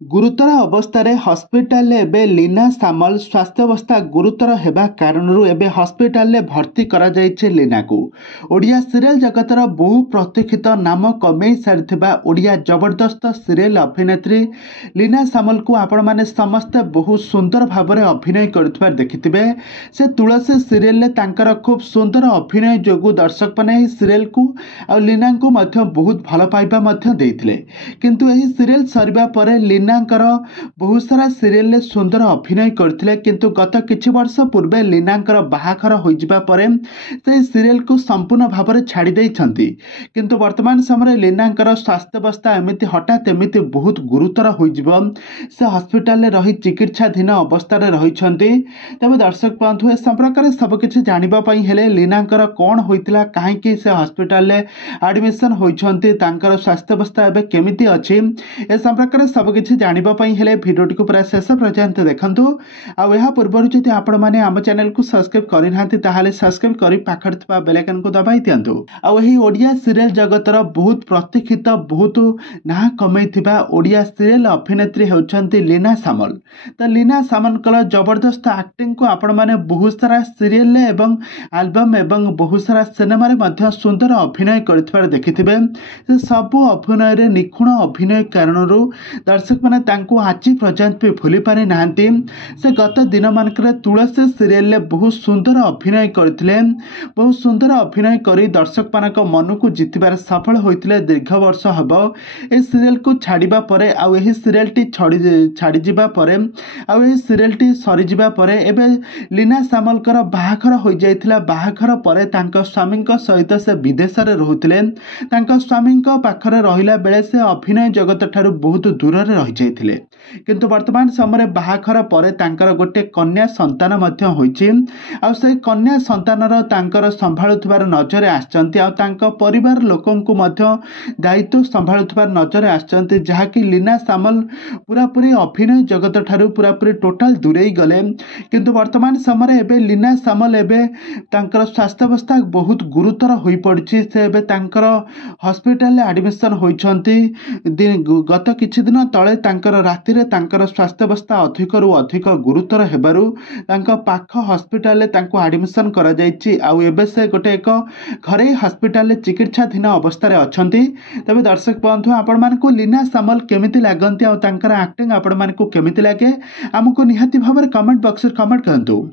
गुरुतर अवस्था हस्पिटाल एबे लीना सामल स्वास्थ्यावस्था गुरुतर हेबा कारणरू एबे हस्पिटाल भर्ती करा जायछि लीना को। ओडिया सीरियल जगतर बहु प्रतीक्षित नाम कमे सारिथिबा ओडिया जबरदस्त सीरियल अभिनेत्री लीना सामल को आपण माने समस्ते बहुत सुंदर भाव अभिनय करथिबार देखिथिबे। से तुलसी सीरियल ले तांकर खूब सुंदर अभिनय जोगु दर्शक माने सीरियल को आ लीना को मध्य बहुत भल पाइबा मध्य देइथिले। किंतु एही सीरियल सरिबा परे लीनांकर बहुत सारा सीरियल ले सुंदर अभिनय करथिले, किंतु गत किछि वर्ष पूर्वे लीनांकर बाहाघर होइजिबा परे से सीरियल को संपूर्ण भाव में छाड़ी दैछंती। किंतु वर्तमान समय लीनांकर स्वास्थ्यावस्था एमिति हठात एमिति बहुत गुरुतर होइजिबो, से हॉस्पिटल रे रही चिकित्साधीन अवस्था रे रहिछंती। तबे दर्शक बंधु ए संपर्क रे सब किछि जानिबा पई हेले लीनांकर कोन होइतिला, काहेकि से हॉस्पिटल रे एडमिशन होइछंती, तांकर स्वास्थ्यावस्था एबे केमिति अछि, ए संपर्क रे सब किछि जानिबा पई हेले भिडियोटी को पूरा शेष पर्यंत देखंतु। आ एहा पूर्व जदि आपण माने हम चैनल को सब्सक्राइब करि नाहंती ताहाले सब्सक्राइब करि पाखर थबा बेल आइकन को दबाई दियंतु। आ एही ओडिया सीरियल जगतर बहुत प्रतीक्षित बहुत ना कमैथिबा ओडिया सीरियल अभिनेत्री हेउछंती लीना सामल। त लीना सामल कल जबरदस्त एक्टिंग को आपण माने बहुत सारा सीरियल एवं एल्बम एवं बहुत सारा सिनेमा रे मध्य सुंदर अभिनय करथिबार देखिथिबे। से सब अभिनय रे निखुण अभिनय कारणरू दर्शक माने तांको आजि पर्यंत भी भूली पारि नाहंती। से गत दिन मानकरे तुलसी सीरियल ले बहुत सुंदर अभिनय करथिले, बहुत सुंदर अभिनय करी दर्शक मानक मन को जितिबार सफल होइतिले। दीर्घ वर्ष हबो ए सीरियल को छाड़िबा परे आ एही सीरियल टी छाड़ी जिबा परे आ एही सीरियल टी सरी जिबा परे एबे लीना सामल कर बाहाघर होई जायतिला। बाहाघर परे तांका स्वामी सहित से विदेश रे रहुतिले। तांका स्वामी पाखरे रहिला बेले से अभिनय जगत ठारू बहुत दूर रे रहि जायतिले। किंतु वर्तमान समय बाहाघर परे तांकर गोटे कन्या संतान मध्य होइछि। आ से कन्या संतानर तांकर संभाळुथबार नजरे आछंती, आ तांका परिवार लोकंकु मध्य दायित्व संभाळुथबार नजरे आछंती, जहाकि लीना सामल पूरा पूरी अभिनय जगत ठारू पूरा पूरी टोटल दूरेई गले। किंतु वर्तमान समय एबे लीना सामल एबे तांकर स्वास्थ्यावस्था बहुत गुरुतर होई पड़छि। से एबे तांकर हॉस्पिटल एडमिशन होइछंती। गत किछि दिन तळे तांकर राति रे तांकर स्वास्थ्यावस्था अधिकरू अधिक गुरुतर हेबारू तांका पाख हॉस्पिटल रे तांको एडमिशन करा जायछि। आ एबे से गोटे एक घरे हॉस्पिटल रे चिकित्साधीन अवस्था रे अछंती। तबे दर्शक बंधु आपण मानको लीना सामल केमिति लागंती आ तांकर एक्टिंग आपण मानको केमिति लागे, हमको निहाती भाबरे कमेंट बॉक्स रे कमेंट करंतु।